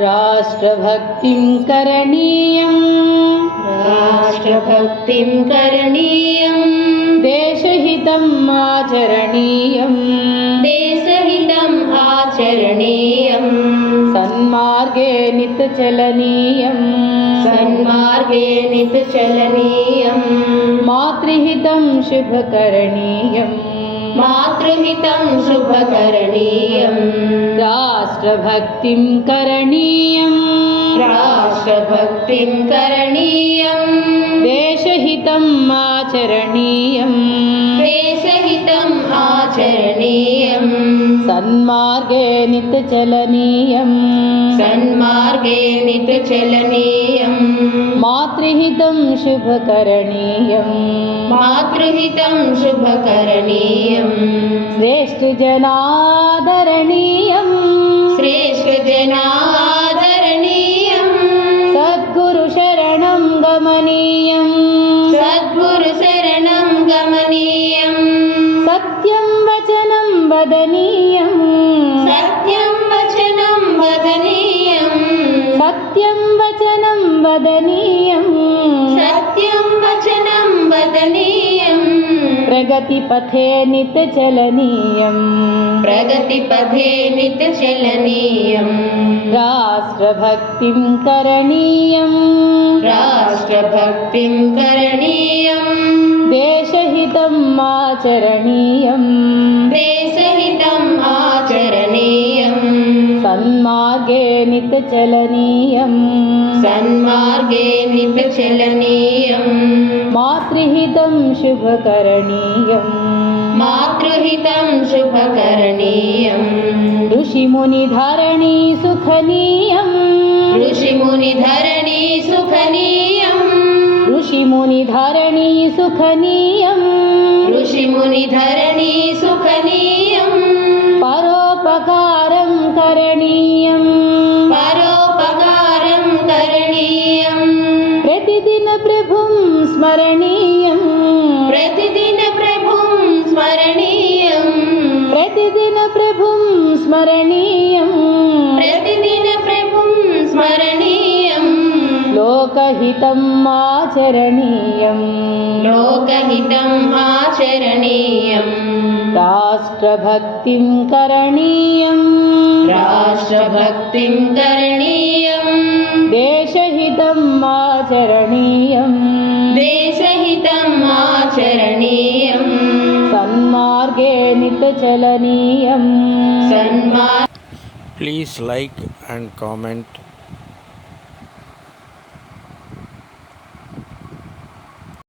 राष्ट्रभक्तिं करणीयं राष्ट्रभक्तिं करणीयं देशहितम् आचरणीयं देशहितम् आचरणीयं सन्मार्गे नित्यचलनीयं सन्मार्गे नित्यचलनीयं मातृहितं शुभकरणीयं मातृहितं शुभकरणीयं राष्ट्रभक्तिं करणीयं राष्ट्रभक्तिं करणीयं देशहितम् आचरणीयं देशहितम् आचरणीयं सन्मार्गे नित्यचलनीयं सन्मार्गे नित्यचलनीयं मातृहितं शुभकरणीयं मातृहितं शुभकरणीयं श्रेष्ठजनादरणीयं श्रेष्ठजनादरणीयं सद्गुरुशरणं गमनीयं सद्गुरुशरणं गमनीयं सत्यं वचनं वदनीयं सत्यं वचनं वदनीयं सत्यं वचनं वदनीयं सत्यं वचनं वदनीयं प्रगतिपथे नित्यचलनीयं प्रगतिपथे नित्यचलनीयं राष्ट्रभक्तिं करणीयं राष्ट्रभक्तिं करणीयं देशहितम् आचरणीयं देशहितम् आचरणीयं सन्मार्गे नित्यचलनीयं सन्मार्गे नित्यचलनीयं मातृहितं शुभकरणीयं मातृहितं शुभकरणीयं ऋषिमुनिधरणी सुखनीयं ऋषिमुनिधरणी सुखनीयं ऋषिमुनिधरणी सुखनीयं ऋषिमुनिधरणी सुखनीयं परोपकारं करणीयं परोपकारं करणीयं प्रतिदिन प्रभुं स्मरणीयं प्रतिदिन प्रभुं स्मरणीयं प्रतिदिन प्रभुं स्मरणीयं प्रतिदिन प्रभुं स्मरणीयं लोकहितम् आचरणीयं लोकहितम् आचरणीयं राष्ट्रभक्तिं करणीयं राष्ट्रभक्तिं करणीयं देशहितम् आचरणीयं देशहितम् आचरणीयं सन्मार्गे नित्यचलनीयं सन्मार्गे Please like and comment